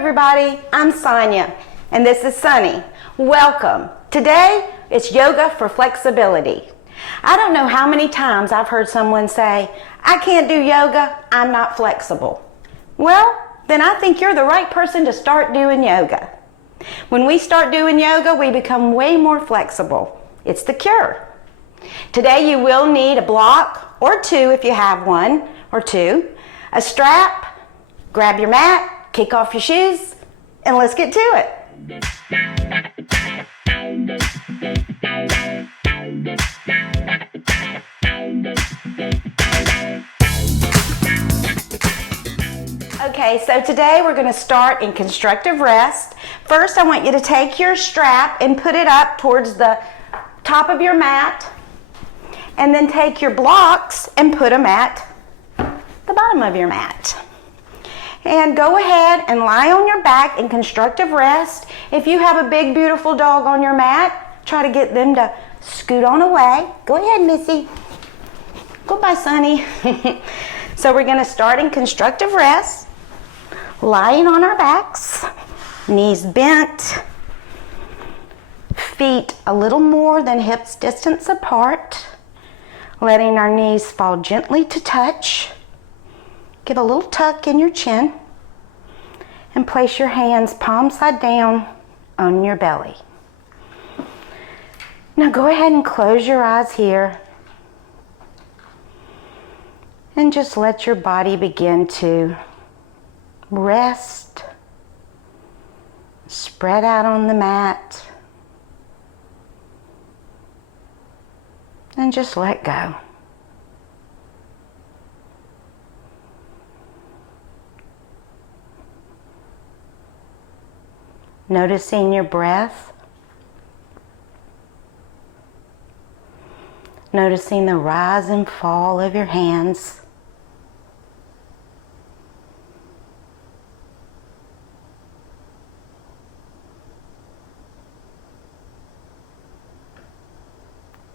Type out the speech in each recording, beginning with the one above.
everybody, I'm Sonia and this is Sunny. Welcome. Today it's yoga for flexibility. I don't know how many times I've heard someone say, I can't do yoga, I'm not flexible. Well, then I think you're the right person to start doing yoga. When we start doing yoga, we become way more flexible. It's the cure. Today you will need a block or two if you have one or two, a strap, grab your mat, kick off your shoes, and let's get to it. Okay, so today we're going to start in constructive rest. First, I want you to take your strap and put it up towards the top of your mat, and then take your blocks and put them at the bottom of your mat. And go ahead and lie on your back in constructive rest. If you have a big, beautiful dog on your mat, try to get them to scoot on away. Go ahead, Missy. Goodbye, Sonny. So we're going to start in constructive rest, lying on our backs, knees bent, feet a little more than hips distance apart, letting our knees fall gently to touch. Give a little tuck in your chin and place your hands palm side down on your belly. Now go ahead and close your eyes here and just let your body begin to rest, spread out on the mat, and just let go. Noticing your breath, noticing the rise and fall of your hands,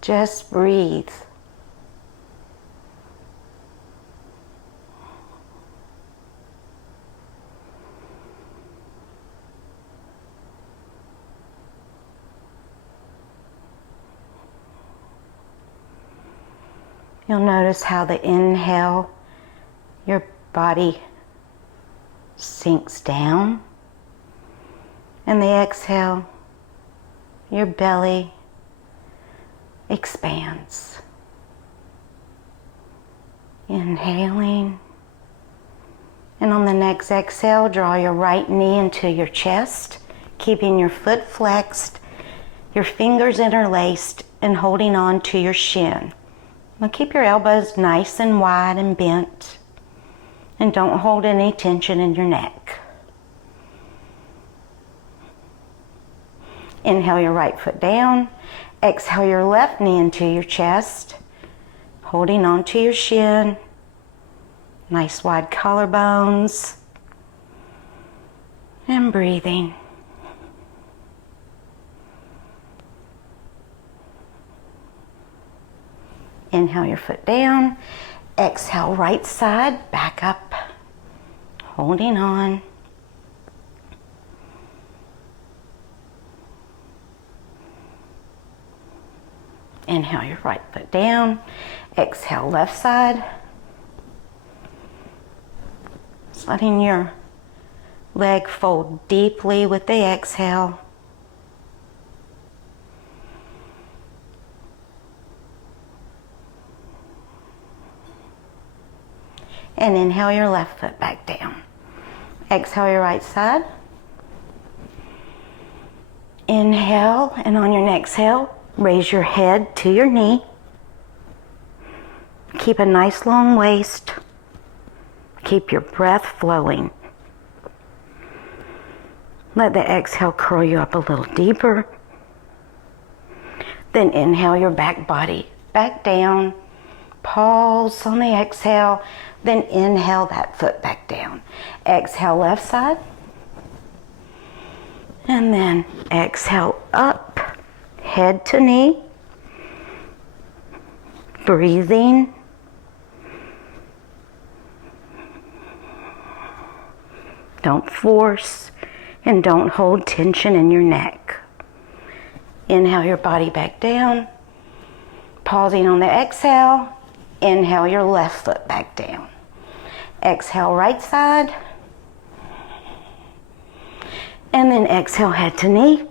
just breathe. You'll notice how the inhale, your body sinks down, and the exhale, your belly expands. Inhaling, and on the next exhale, draw your right knee into your chest, keeping your foot flexed, your fingers interlaced, and holding on to your shin. Now keep your elbows nice and wide and bent, and don't hold any tension in your neck. Inhale your right foot down, exhale your left knee into your chest, holding on to your shin, nice wide collarbones, and breathing. Inhale your foot down, exhale right side, back up, holding on. Inhale your right foot down, exhale left side. Just letting your leg fold deeply with the exhale. And inhale your left foot back down. Exhale your right side. Inhale, and on your next exhale, raise your head to your knee. Keep a nice long waist. Keep your breath flowing. Let the exhale curl you up a little deeper. Then inhale your back body back down. Pause on the exhale, then inhale that foot back down. Exhale left side, and then exhale up, head to knee, breathing. Don't force, And don't hold tension in your neck. Inhale your body back down. Pausing on the exhale. Inhale your left foot back down. Exhale right side. And then exhale head to knee.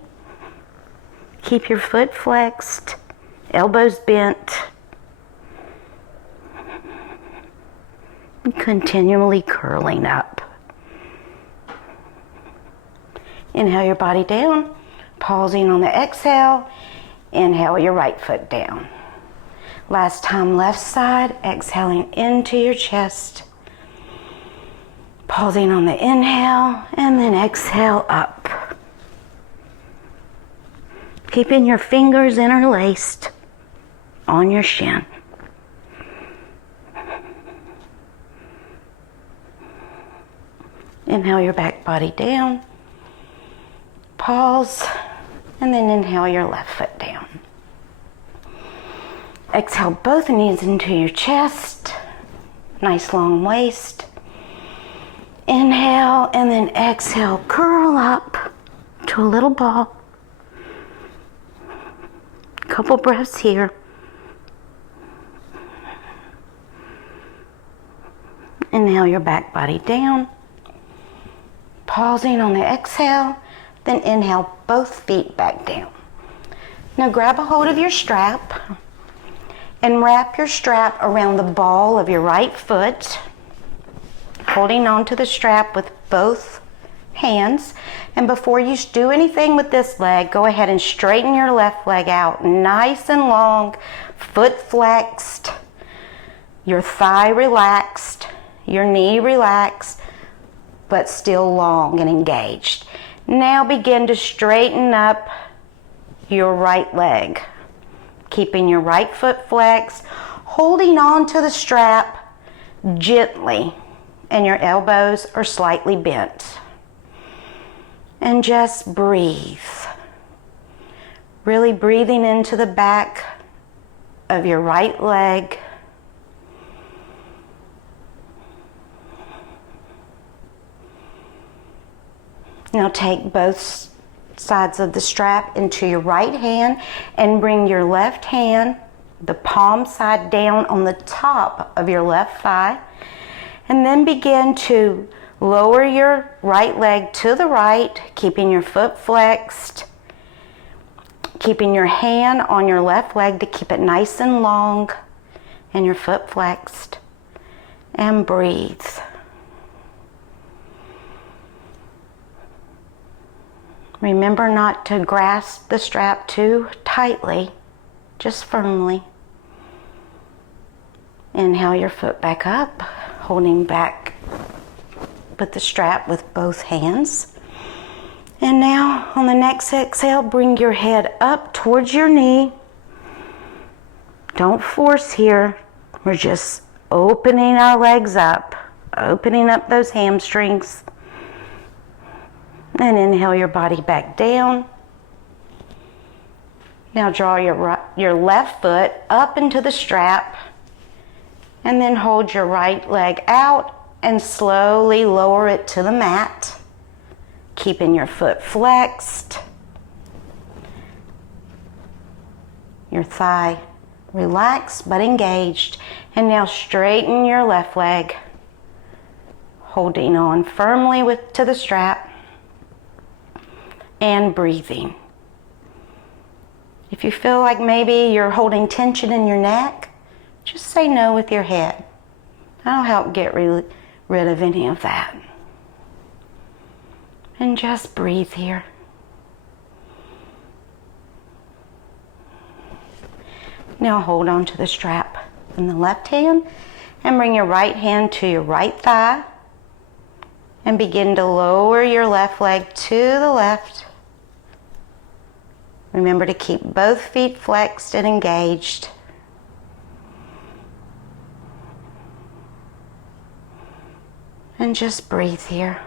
Keep your foot flexed, elbows bent. And continually curling up. Inhale your body down. Pausing on the exhale. Inhale your right foot down. Last time left side, exhaling into your chest. Pausing on the inhale and then exhale up. Keeping your fingers interlaced on your shin. Inhale your back body down. Pause and then inhale your left foot down. Exhale both knees into your chest. Nice long waist. Inhale and then exhale, curl up to a little ball. Couple breaths here. Inhale your back body down. Pausing on the exhale, then inhale both feet back down. Now grab a hold of your strap and wrap your strap around the ball of your right foot, holding on to the strap with both hands. And before you do anything with this leg, go ahead and straighten your left leg out nice and long, foot flexed, your thigh relaxed, your knee relaxed, but still long and engaged. Now begin to straighten up your right leg, keeping your right foot flexed, holding on to the strap gently, and your elbows are slightly bent. And just breathe. Really breathing into the back of your right leg. Now take both sides of the strap into your right hand and bring your left hand, the palm side down on the top of your left thigh. And then begin to lower your right leg to the right, keeping your foot flexed, keeping your hand on your left leg to keep it nice and long, and your foot flexed. And breathe. Remember not to grasp the strap too tightly, just firmly. Inhale your foot back up, holding back with the strap with both hands. And now on the next exhale, bring your head up towards your knee. Don't force here. We're just opening our legs up, opening up those hamstrings. And inhale your body back down. Now draw your left foot up into the strap and then hold your right leg out and slowly lower it to the mat, keeping your foot flexed, your thigh relaxed but engaged. And now straighten your left leg, holding on firmly to the strap and breathing. If you feel like maybe you're holding tension in your neck, just say no with your head. That'll help get rid of any of that. And just breathe here. Now hold on to the strap in the left hand and bring your right hand to your right thigh and begin to lower your left leg to the left. Remember to keep both feet flexed and engaged. And just breathe here.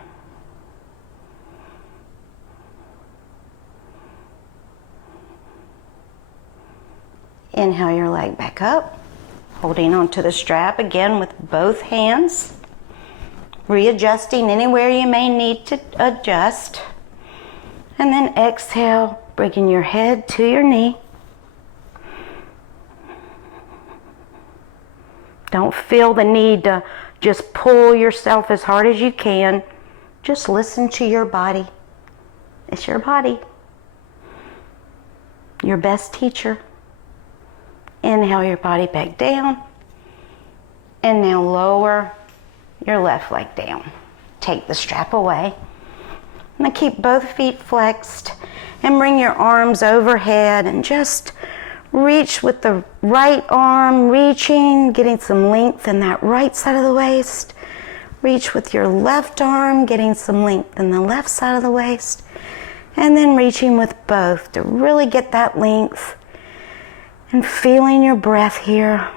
Inhale your leg back up, holding onto the strap again with both hands, readjusting anywhere you may need to adjust. And then exhale, bringing your head to your knee. Don't feel the need to just pull yourself as hard as you can. Just listen to your body. It's your body. Your best teacher. Inhale your body back down. And now lower your left leg down. Take the strap away. Now keep both feet flexed and bring your arms overhead and just reach with the right arm, reaching, getting some length in that right side of the waist. Reach with your left arm, getting some length in the left side of the waist. And then reaching with both to really get that length and feeling your breath here.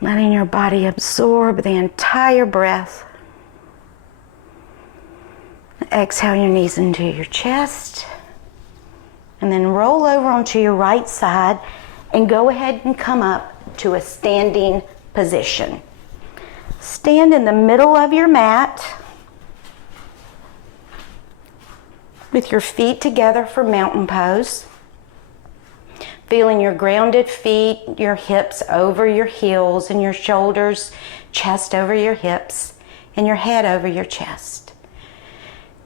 Letting your body absorb the entire breath. Exhale your knees into your chest. And then roll over onto your right side and go ahead and come up to a standing position. Stand in the middle of your mat with your feet together for mountain pose. Feeling your grounded feet, your hips over your heels and your shoulders, chest over your hips, and your head over your chest.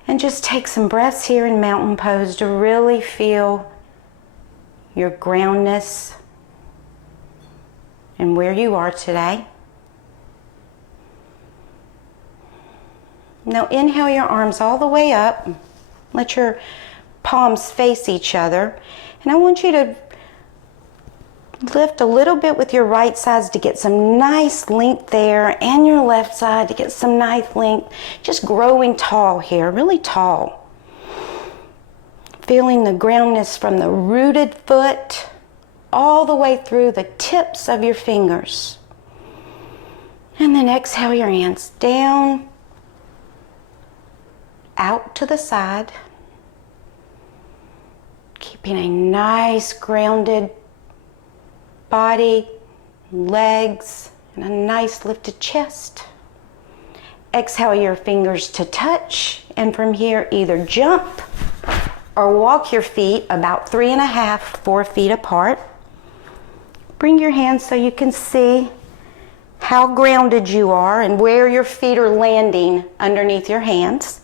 And just take some breaths here in mountain pose to really feel your groundness and where you are today. Now inhale your arms all the way up. Let your palms face each other. And I want you to lift a little bit with your right sides to get some nice length there, and your left side to get some nice length. Just growing tall here, really tall. Feeling the groundness from the rooted foot all the way through the tips of your fingers. And then exhale your hands down, out to the side. Keeping a nice grounded body, legs, and a nice lifted chest. Exhale your fingers to touch, and from here either jump or walk your feet about 3.5, 4 feet apart. Bring your hands so you can see how grounded you are and where your feet are landing underneath your hands.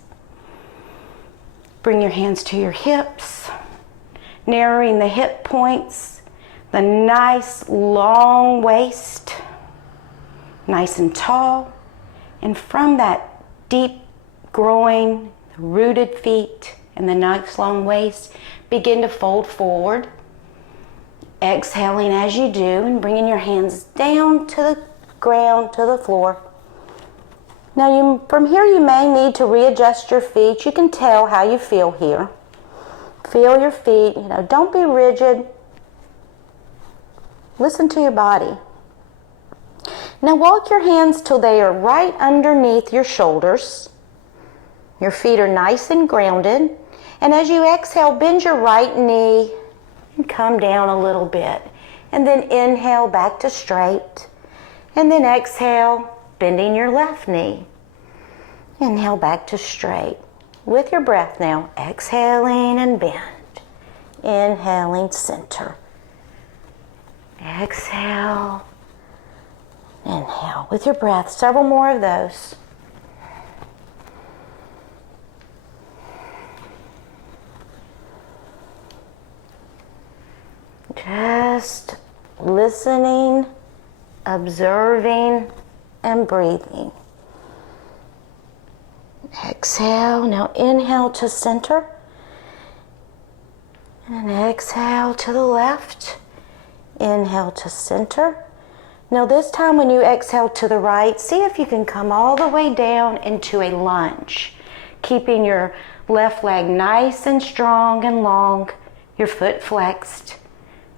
Bring your hands to your hips, narrowing the hip points. The nice long waist, nice and tall. And from that deep groin, rooted feet, and the nice long waist, begin to fold forward. Exhaling as you do and bringing your hands down to the ground, to the floor. Now from here you may need to readjust your feet. You can tell how you feel here. Feel your feet, don't be rigid. Listen to your body. Now walk your hands till they are right underneath your shoulders. Your feet are nice and grounded. And as you exhale, bend your right knee and come down a little bit. And then inhale back to straight. And then exhale, bending your left knee. Inhale back to straight. With your breath now, exhaling and bend. Inhaling, center. Exhale, inhale. With your breath, several more of those. Just listening, observing, and breathing. Exhale. Now inhale to center. And exhale to the left. Inhale to center. Now this time when you exhale to the right, see if you can come all the way down into a lunge. Keeping your left leg nice and strong and long, your foot flexed,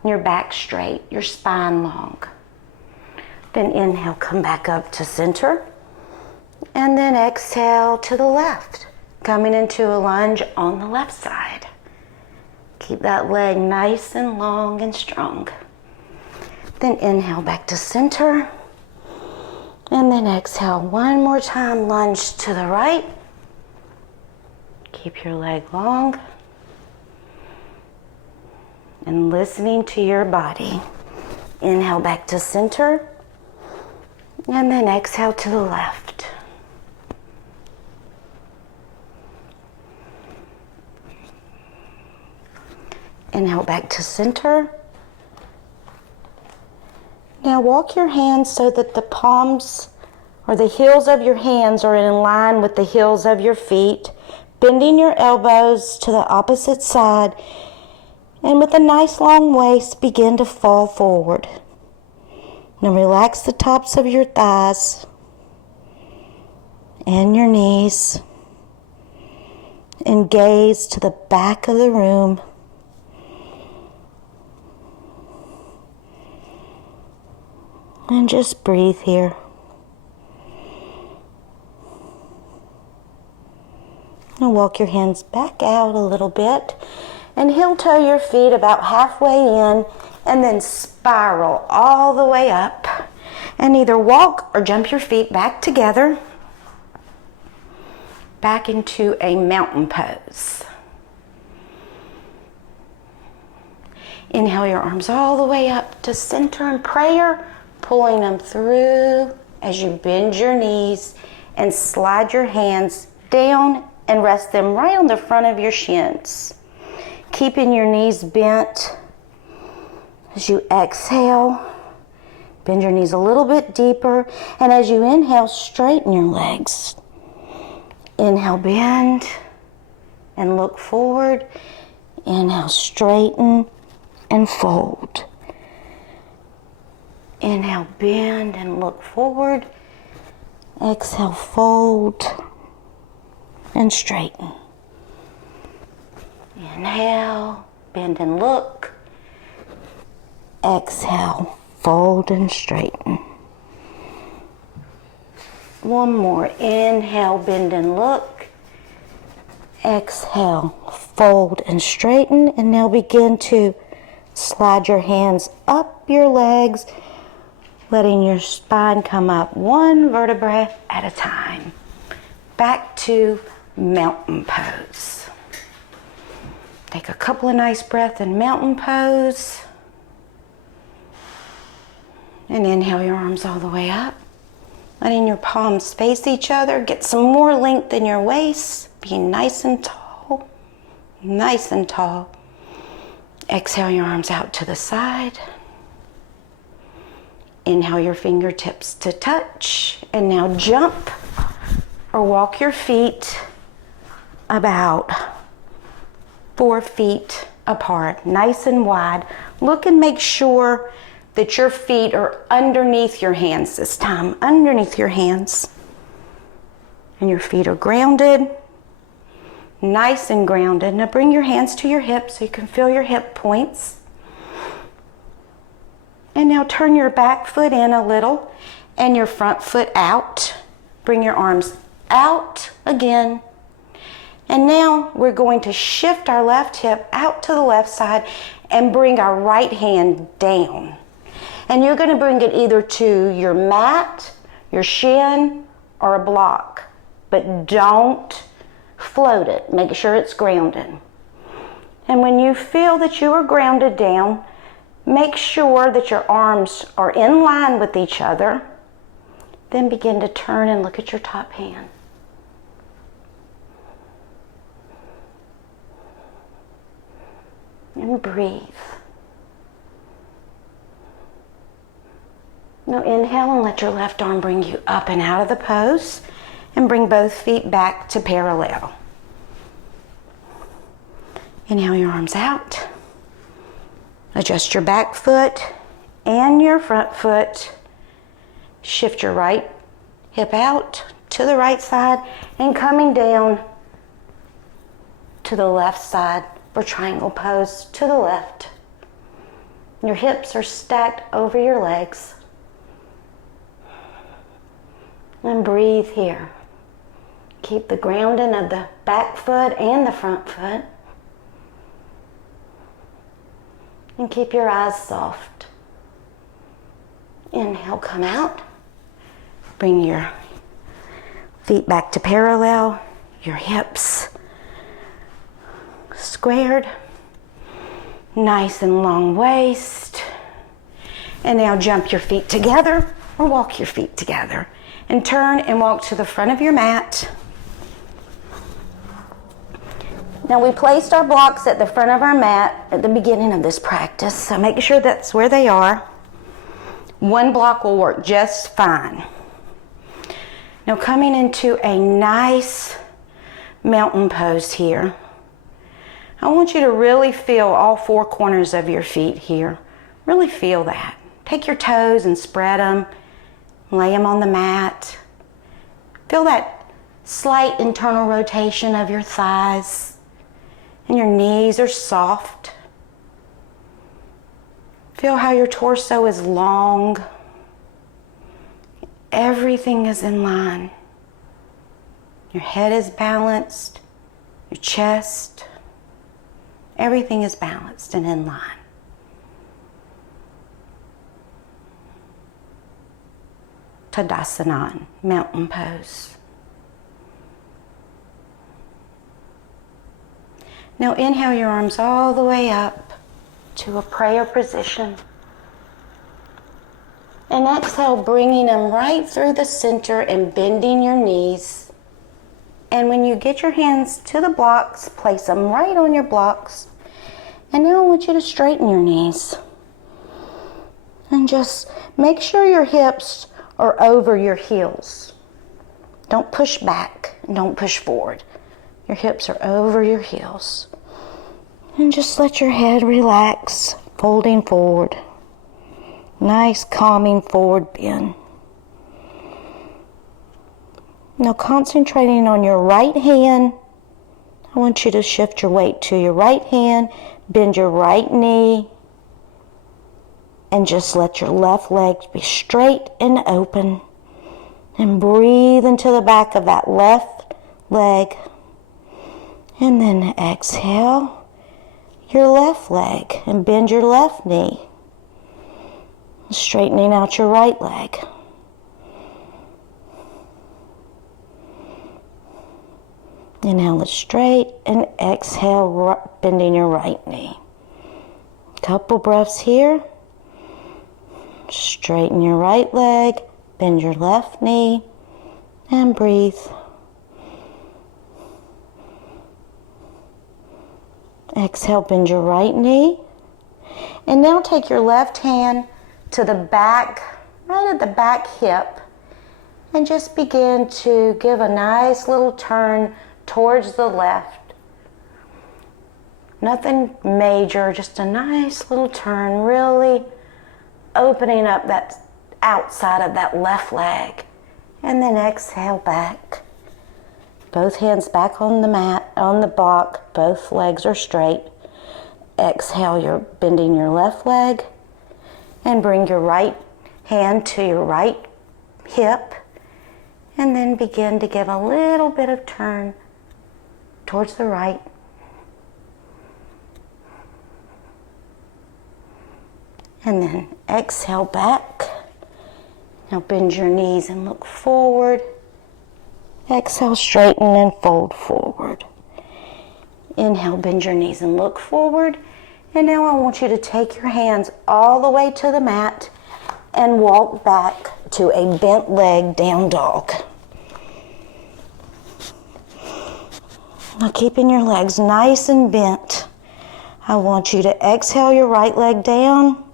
and your back straight, your spine long. Then inhale, come back up to center. And then exhale to the left, coming into a lunge on the left side. Keep that leg nice and long and strong. Then inhale back to center. And then exhale one more time, lunge to the right. Keep your leg long and listening to your body. Inhale back to center and then exhale to the left. Inhale back to center. Now walk your hands so that the palms or the heels of your hands are in line with the heels of your feet, bending your elbows to the opposite side, and with a nice long waist, begin to fall forward. Now relax the tops of your thighs and your knees and gaze to the back of the room. And just breathe here. Now walk your hands back out a little bit and heel toe your feet about halfway in and then spiral all the way up. And either walk or jump your feet back together, back into a mountain pose. Inhale your arms all the way up to center in prayer, pulling them through as you bend your knees and slide your hands down and rest them right on the front of your shins. Keeping your knees bent as you exhale. Bend your knees a little bit deeper, and as you inhale, straighten your legs. Inhale, bend and look forward. Inhale, straighten and fold. Inhale, bend and look forward. Exhale, fold and straighten. Inhale, bend and look. Exhale, fold and straighten. One more. Inhale, bend and look. Exhale, fold and straighten. And now begin to slide your hands up your legs, letting your spine come up one vertebra at a time. Back to mountain pose. Take a couple of nice breaths in mountain pose. And inhale your arms all the way up. Letting your palms face each other. Get some more length in your waist. Be nice and tall. Nice and tall. Exhale your arms out to the side. Inhale your fingertips to touch. And now jump or walk your feet about 4 feet apart, nice and wide. Look and make sure that your feet are underneath your hands this time, underneath your hands. And your feet are grounded, nice and grounded. Now bring your hands to your hips so you can feel your hip points. And now turn your back foot in a little and your front foot out. Bring your arms out again. And now we're going to shift our left hip out to the left side and bring our right hand down. And you're going to bring it either to your mat, your shin, or a block. But don't float it. Make sure it's grounded. And when you feel that you are grounded down, make sure that your arms are in line with each other. Then begin to turn and look at your top hand. And breathe. Now inhale and let your left arm bring you up and out of the pose, and bring both feet back to parallel. Inhale your arms out. Adjust your back foot and your front foot. Shift your right hip out to the right side and coming down to the left side for triangle pose to the left. Your hips are stacked over your legs. And breathe here. Keep the grounding of the back foot and the front foot. And keep your eyes soft. Inhale, come out. Bring your feet back to parallel, your hips squared. Nice and long waist. And now jump your feet together or walk your feet together. And turn and walk to the front of your mat. Now we placed our blocks at the front of our mat at the beginning of this practice, so make sure that's where they are. One block will work just fine. Now coming into a nice mountain pose here. I want you to really feel all four corners of your feet here. Really feel that. Take your toes and spread them. Lay them on the mat. Feel that slight internal rotation of your thighs. And your knees are soft. Feel how your torso is long. Everything is in line. Your head is balanced. Your chest. Everything is balanced and in line. Tadasana, mountain pose. Now inhale your arms all the way up to a prayer position. And exhale, bringing them right through the center and bending your knees. And when you get your hands to the blocks, place them right on your blocks. And now I want you to straighten your knees. And just make sure your hips are over your heels. Don't push back, don't push forward. Your hips are over your heels. And just let your head relax, folding forward. Nice, calming forward bend. Now concentrating on your right hand, I want you to shift your weight to your right hand, bend your right knee, and just let your left leg be straight and open. And breathe into the back of that left leg. And then exhale your left leg and bend your left knee. Straightening out your right leg. Inhale it straight and exhale, bending your right knee. Couple breaths here. Straighten your right leg, bend your left knee, and breathe. Exhale, bend your right knee. And now take your left hand to the back, right at the back hip, and just begin to give a nice little turn towards the left. Nothing major, just a nice little turn, really opening up that outside of that left leg. And then exhale back. Both hands back on the mat, on the block, both legs are straight. Exhale, you're bending your left leg and bring your right hand to your right hip and then begin to give a little bit of turn towards the right. And then exhale back. Now bend your knees and look forward. Exhale, straighten and fold forward. Inhale, bend your knees and look forward. And now I want you to take your hands all the way to the mat and walk back to a bent leg down dog. Now keeping your legs nice and bent, I want you to exhale your right leg down.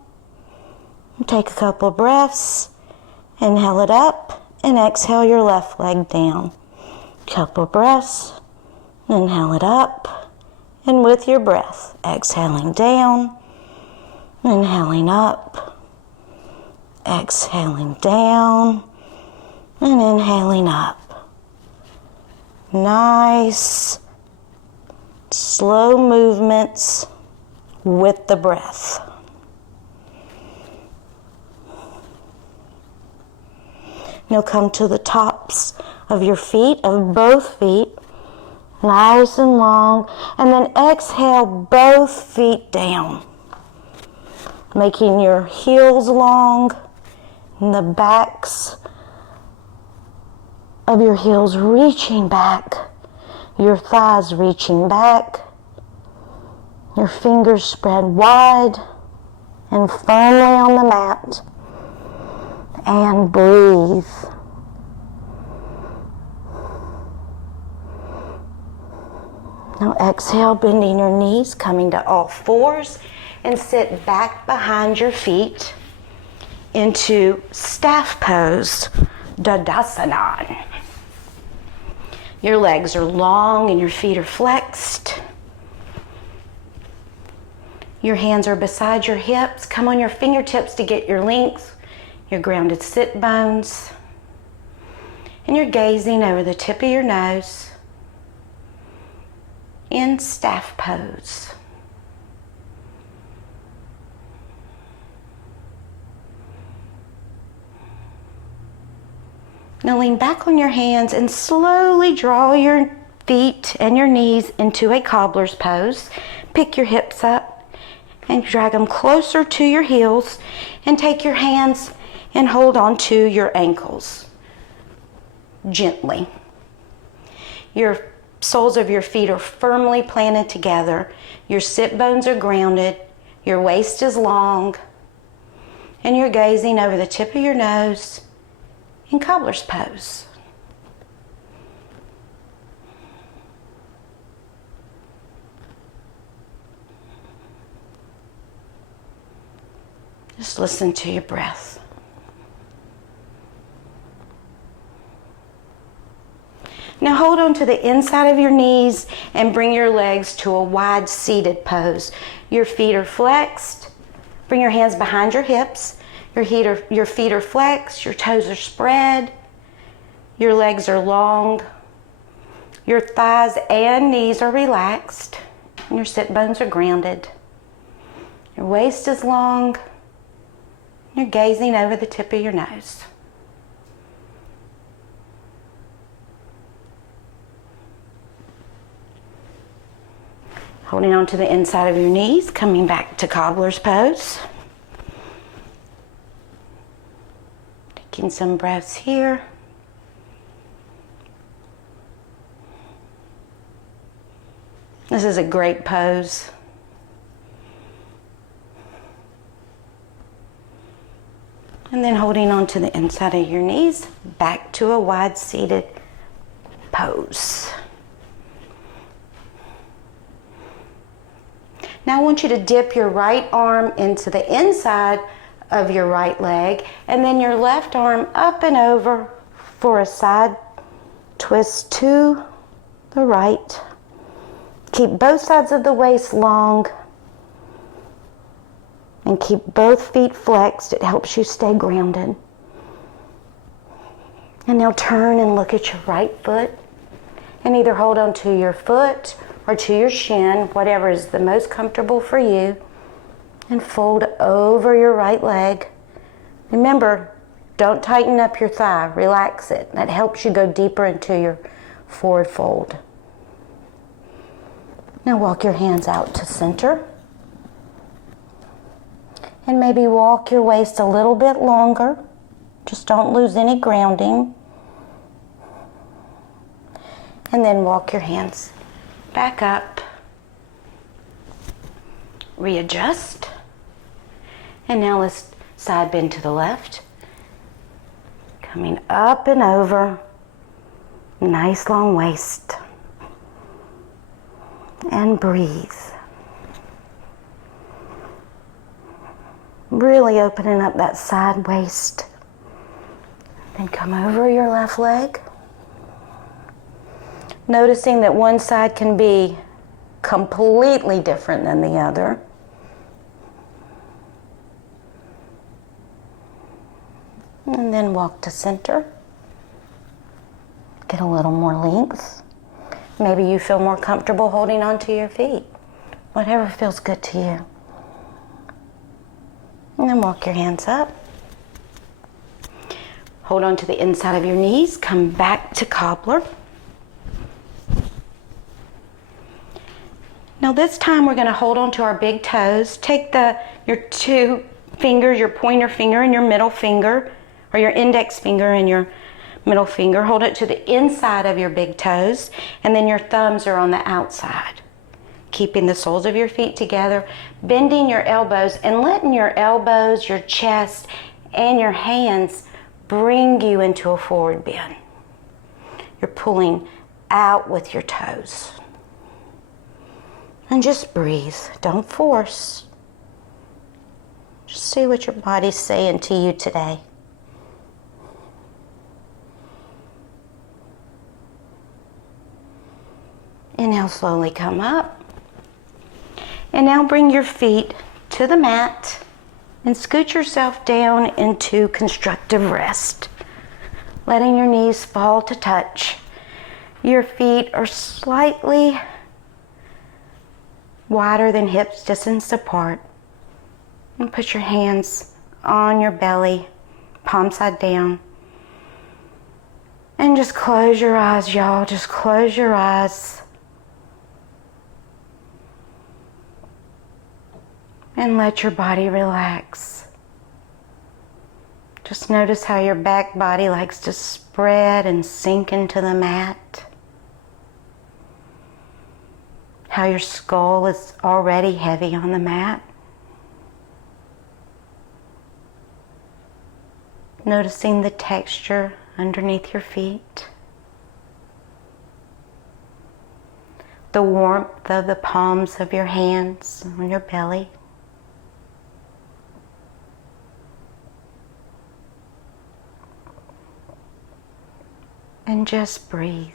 Take a couple of breaths. Inhale it up and exhale your left leg down. Couple of breaths. Inhale it up. And with your breath, exhaling down, inhaling up, exhaling down, and inhaling up. Nice, slow movements with the breath. Now come to the tops of your feet, of both feet, nice and long, and then exhale both feet down, making your heels long and the backs of your heels reaching back, your thighs reaching back, Your fingers spread wide and firmly on the mat. And breathe. Now exhale, bending your knees, coming to all fours, and sit back behind your feet into staff pose, Dadasana. Your legs are long and your feet are flexed. Your hands are beside your hips. Come on your fingertips to get your length, your grounded sit bones. And you're gazing over the tip of your nose in staff pose. Now lean back on your hands and slowly draw your feet and your knees into a cobbler's pose. Pick your hips up and drag them closer to your heels, and take your hands and hold on to your ankles gently. Your soles of your feet are firmly planted together. Your sit bones are grounded. Your waist is long. And you're gazing over the tip of your nose in cobbler's pose. Just listen to your breath. Now hold on to the inside of your knees and bring your legs to a wide seated pose. Your feet are flexed. Bring your hands behind your hips. Your feet are flexed. Your toes are spread. Your legs are long. Your thighs and knees are relaxed. And your sit bones are grounded. Your waist is long. You're gazing over the tip of your nose. Holding on to the inside of your knees, coming back to cobbler's pose. Taking some breaths here. This is a great pose. And then holding on to the inside of your knees, back to a wide seated pose. Now I want you to dip your right arm into the inside of your right leg, and then your left arm up and over for a side twist to the right. Keep both sides of the waist long. And keep both feet flexed. It helps you stay grounded. And now turn and look at your right foot. And either hold on to your foot or to your shin, whatever is the most comfortable for you. And fold over your right leg. Remember, don't tighten up your thigh. Relax it. That helps you go deeper into your forward fold. Now walk your hands out to center. And maybe walk your waist a little bit longer. Just don't lose any grounding. And then walk your hands back up. Readjust. And now let's side bend to the left. Coming up and over. Nice long waist. And breathe. Really opening up that side waist. Then come over your left leg. Noticing that one side can be completely different than the other. And then walk to center. Get a little more length. Maybe you feel more comfortable holding onto your feet. Whatever feels good to you. And then walk your hands up. Hold on to the inside of your knees. Come back to cobbler. Now this time we're going to hold on to our big toes. Take your two fingers, your pointer finger and your middle finger, or your index finger and your middle finger. Hold it to the inside of your big toes, and then your thumbs are on the outside. keeping the soles of your feet together, bending your elbows and letting your elbows, your chest, and your hands bring you into a forward bend. You're pulling out with your toes. And just breathe. Don't force. Just see what your body's saying to you today. Inhale, slowly come up. And now bring your feet to the mat and scoot yourself down into constructive rest, letting your knees fall to touch. Your feet are slightly wider than hips distance apart. And put your hands on your belly, palm side down. And just close your eyes, y'all. Just close your eyes. And let your body relax. Just notice how your back body likes to spread and sink into the mat. How your skull is already heavy on the mat. Noticing the texture underneath your feet. The warmth of the palms of your hands on your belly. And just breathe.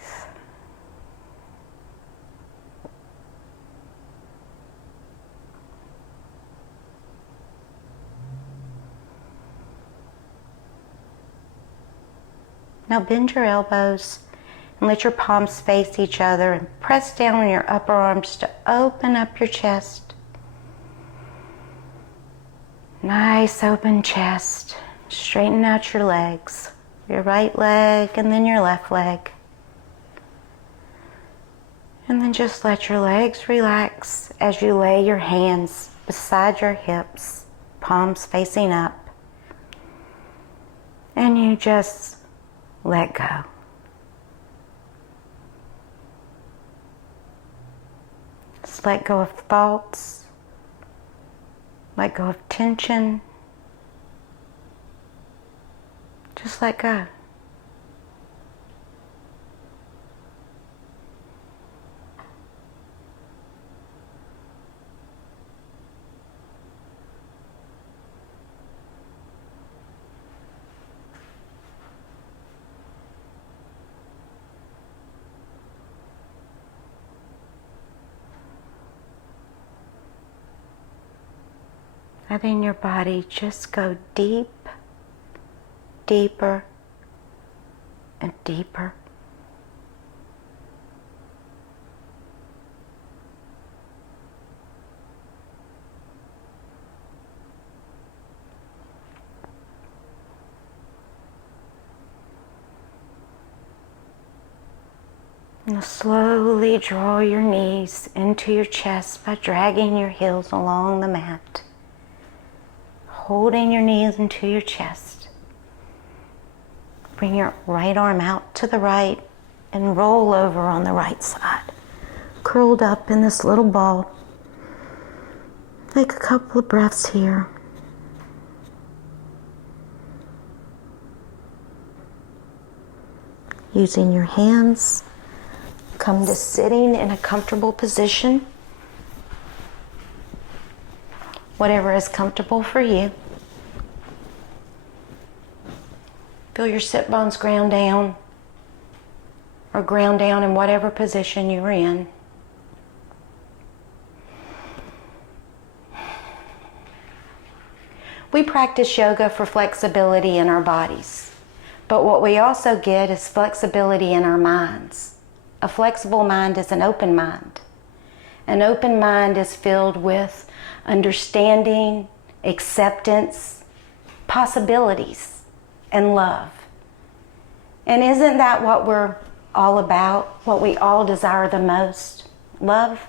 Now bend your elbows and let your palms face each other and press down on your upper arms to open up your chest. Nice open chest. Straighten out your legs. Your right leg and then your left leg. And then just let your legs relax as you lay your hands beside your hips, palms facing up. And you just let go. Just let go of thoughts. Let go of tension. Just let go. Letting your body just go deep, deeper, and deeper. Now slowly draw your knees into your chest by dragging your heels along the mat. Holding your knees into your chest. Bring your right arm out to the right and roll over on the right side. Curled up in this little ball. Take a couple of breaths here. Using your hands, come to sitting in a comfortable position. Whatever is comfortable for you. Feel your sit bones ground down or ground down in whatever position you're in. We practice yoga for flexibility in our bodies, but what we also get is flexibility in our minds. A flexible mind is an open mind. An open mind is filled with understanding, acceptance, possibilities, and love. And isn't that what we're all about? What we all desire the most? Love?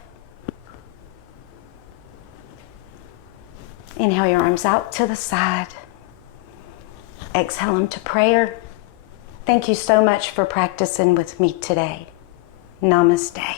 Inhale your arms out to the side. Exhale them to prayer. Thank you so much for practicing with me today. Namaste.